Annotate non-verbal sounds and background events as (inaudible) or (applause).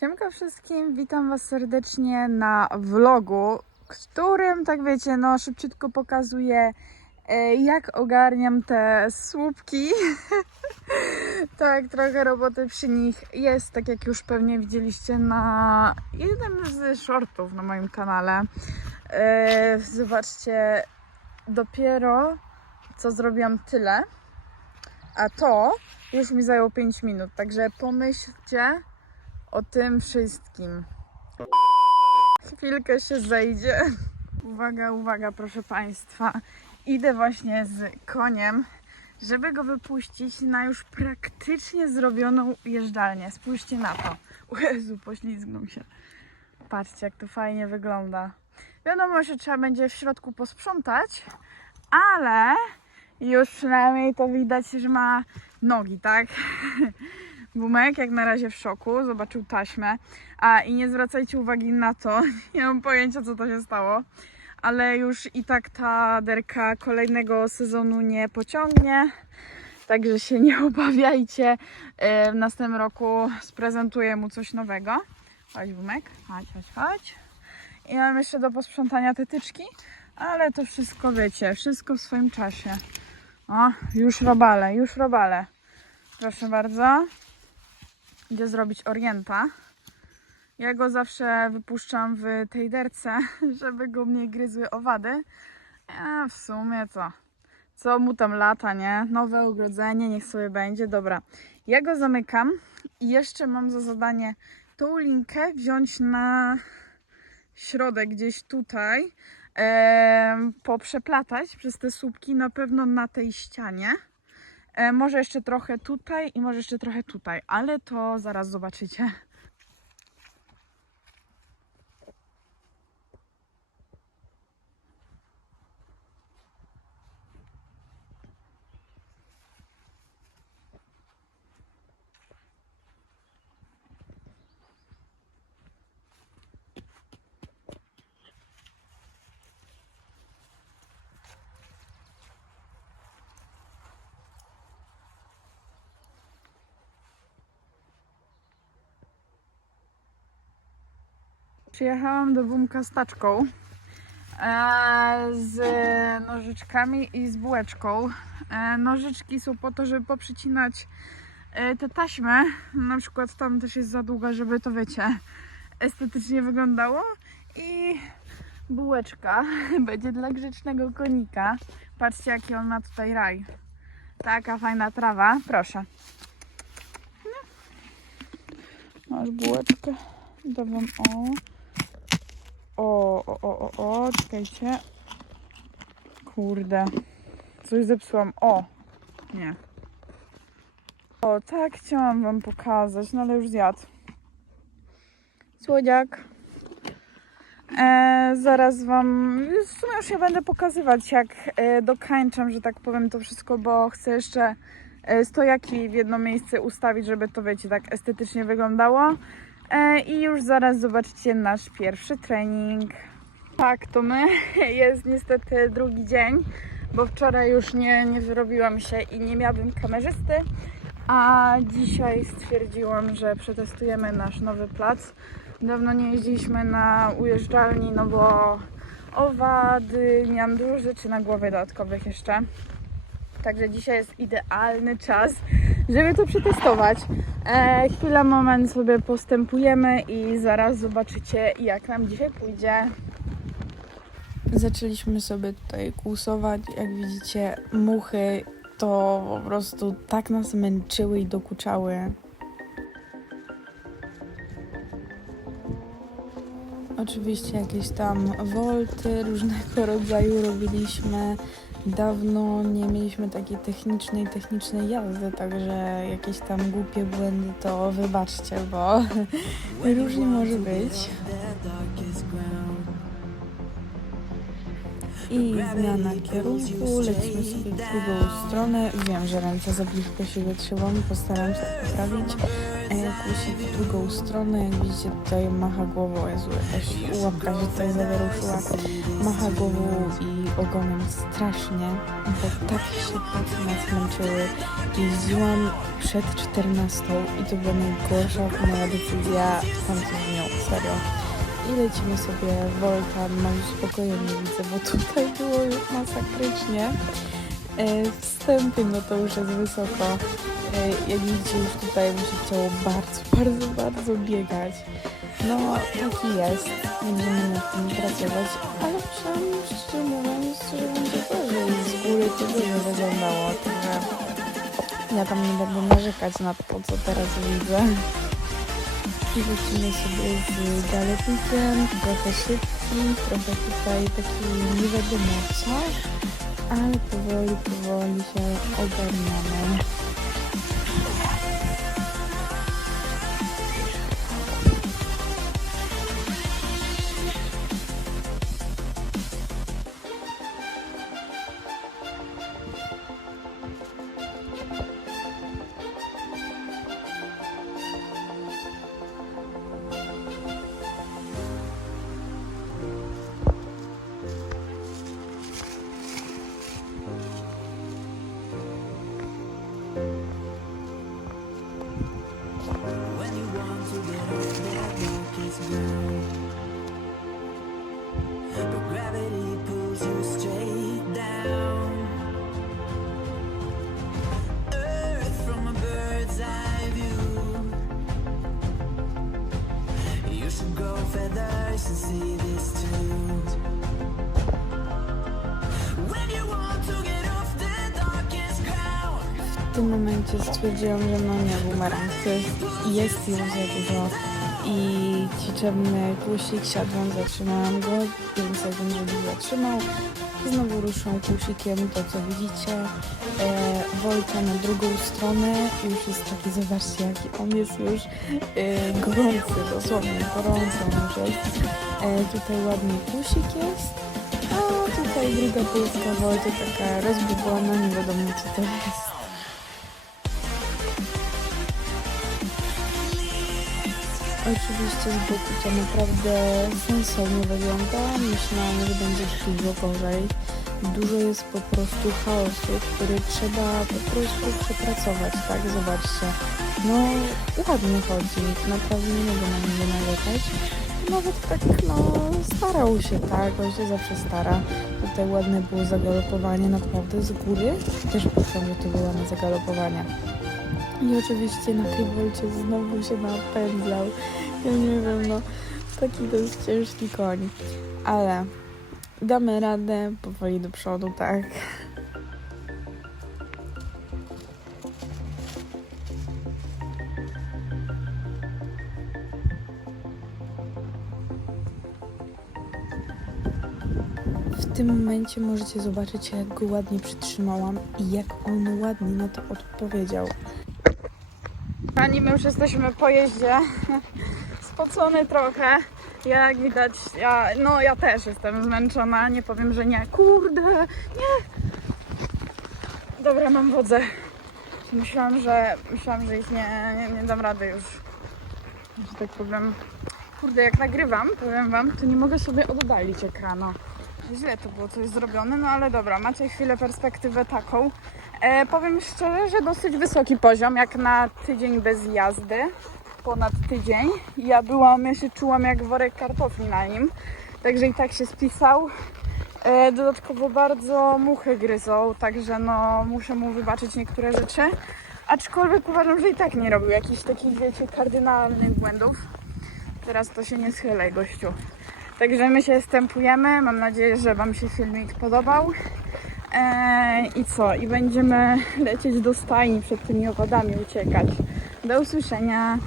Siemka wszystkim, witam Was serdecznie na vlogu, którym, tak wiecie, no szybciutko pokazuję, e, jak ogarniam te słupki. (laughs) tak, trochę roboty przy nich jest, tak jak już pewnie widzieliście na jednym z shortów na moim kanale. E, zobaczcie, dopiero co zrobiłam tyle, a to już mi zajęło 5 minut, także pomyślcie, o tym wszystkim. Chwilkę się zejdzie. Uwaga, uwaga, proszę Państwa. Idę właśnie z koniem, żeby go wypuścić na już praktycznie zrobioną jeżdżalnię. Spójrzcie na to. O Jezu, poślizgnął się. Patrzcie, jak to fajnie wygląda. Wiadomo, że trzeba będzie w środku posprzątać, ale już przynajmniej to widać, że ma nogi, tak? Bumek jak na razie w szoku, zobaczył taśmę. A i nie zwracajcie uwagi na to, (laughs) nie mam pojęcia co to się stało, ale już i tak ta derka kolejnego sezonu nie pociągnie. Także się nie (laughs) obawiajcie. E, W następnym roku sprezentuję mu coś nowego. Chodź Bumek, chodź, chodź, chodź. I mam jeszcze do posprzątania te tyczki, ale to wszystko wiecie, wszystko w swoim czasie. O, już robale, już robale. Proszę bardzo. Idę zrobić orienta. Ja go zawsze wypuszczam w tej derce, (laughs) żeby go mnie gryzły owady. A w sumie to. Co mu tam lata, nie? Nowe ogrodzenie, niech sobie będzie. Dobra. Ja go zamykam i jeszcze mam za zadanie tą linkę wziąć na środek gdzieś tutaj. em, poprzeplatać przez te słupki na pewno na tej ścianie. E, może jeszcze trochę tutaj i może jeszcze trochę tutaj, ale to zaraz zobaczycie. Przyjechałam do Bumka z taczką, e, z nożyczkami i z bułeczką. E, nożyczki są po to, żeby poprzycinać e, te taśmy. Na przykład tam też jest za długa, żeby to wiecie, estetycznie wyglądało. I bułeczka (laughs) będzie dla grzecznego konika. Patrzcie, jaki on ma tutaj raj. Taka fajna trawa. Proszę. No. Masz bułeczkę. Dawam o. O, o, o, o, o, czekajcie. Kurde. Coś zepsułam. O! Nie. O, tak chciałam wam pokazać, no ale już zjadł. Słodziak. E, zaraz wam, w sumie już ja będę pokazywać jak e, dokańczam, że tak powiem to wszystko, bo chcę jeszcze e, stojaki w jedno miejsce ustawić, żeby to wiecie, tak estetycznie wyglądało. E, I już zaraz zobaczycie nasz pierwszy trening. Tak, to my. (laughs) Jest niestety drugi dzień, bo wczoraj już nie, nie wyrobiłam się i nie miałabym kamerzysty. A dzisiaj stwierdziłam, że przetestujemy nasz nowy plac. Dawno nie jeździliśmy na ujeżdżalni, no bo owady, miałam dużo rzeczy na głowie dodatkowych jeszcze. Także dzisiaj jest idealny czas, żeby to przetestować. E, chwila, moment sobie postępujemy i zaraz zobaczycie, jak nam dzisiaj pójdzie. Zaczęliśmy sobie tutaj kłusować. Jak widzicie, muchy to po prostu tak nas męczyły i dokuczały. Oczywiście jakieś tam wolty różnego (laughs) rodzaju robiliśmy. Dawno nie mieliśmy takiej technicznej, technicznej jazdy, także jakieś tam głupie błędy to wybaczcie, bo (laughs) różnie może być. I zmiana kierunku, lecimy sobie w drugą stronę. Wiem, że ręce za blisko siebie trzymam, postaram się poprawić. E, Kusi w drugą stronę, jak widzicie tutaj macha głową, Jezu, jakaś łapka się tutaj zawieruszyła. Macha głową i ogonem strasznie, bo tak się nas męczyły. Jeździłam przed 14 i to była najgorsza moja decyzja w tamtym dniu, serio. I lecimy sobie Volta, no spokojnie widzę, bo tutaj było już masakrycznie. E, Wstępy, no to już jest wysoko. E, Jak widzicie, już tutaj mi się chciało bardzo, bardzo, bardzo biegać. No, taki jest. Będziemy nad tym pracować, ale myślałam, szczerze mówiąc, że będzie gorzej. Z góry to dobrze wyglądało, także ja tam nie będę narzekać na to, co teraz widzę. I lecimy sobie z galopnikiem, trochę szybki, trochę tutaj taki nie wiadomo co, ale powoli, powoli się ogarniamy. W tym momencie stwierdziłam, że no nie, bumerang to jest, jest już za dużo i ćwiczebny kłusik, siadłam, zatrzymałam go, 5 sekund, żeby zatrzymał, znowu ruszą kłusikiem, to co widzicie, e, Wojta na drugą stronę, już jest taki, zobaczcie jaki on jest już e, gorący, dosłownie gorący on już jest, e, tutaj ładny kłusik jest, a tutaj druga polska Wojta taka rozbublona, nie wiadomo co to jest. Oczywiście z boku to naprawdę sensownie wygląda. Myślałam, że będzie dużo gorzej. Dużo jest po prostu chaosu, który trzeba po prostu przepracować, tak? Zobaczcie. No, ładnie chodzi. Naprawdę nie mogę na niego narzekać. Nawet tak, no, starał się, tak? On się zawsze stara. Tutaj ładne było zagalopowanie, naprawdę z góry. Też że to było ładne zagalopowanie. I oczywiście na tej wolcie znowu się napędzał. Ja nie wiem, no taki to jest ciężki koń. Ale damy radę, powoli do przodu, tak. W tym momencie możecie zobaczyć, jak go ładnie przytrzymałam i jak on ładnie na to odpowiedział. Pani, my już jesteśmy po jeździe. (laughs) Spocony trochę. Jak widać, ja, no ja też jestem zmęczona, nie powiem, że nie. Kurde, nie! Dobra, mam wodę. Myślałam, że myślałam, że ich nie, nie, nie dam rady już. Że tak powiem. Kurde, jak nagrywam, powiem wam, to nie mogę sobie oddalić ekranu. Źle to było coś zrobione, no ale dobra, macie chwilę perspektywę taką. E, powiem szczerze, że dosyć wysoki poziom, jak na tydzień bez jazdy, ponad tydzień. Ja byłam, ja się czułam jak worek kartofli na nim, także i tak się spisał. E, dodatkowo bardzo muchy gryzą, także no muszę mu wybaczyć niektóre rzeczy. Aczkolwiek uważam, że i tak nie robił jakichś takich, wiecie, kardynalnych błędów. Teraz to się nie schylaj, gościu. Także my się stępujemy. Mam nadzieję, że Wam się filmik podobał. Eee, I co? I będziemy lecieć do stajni przed tymi owadami uciekać. Do usłyszenia.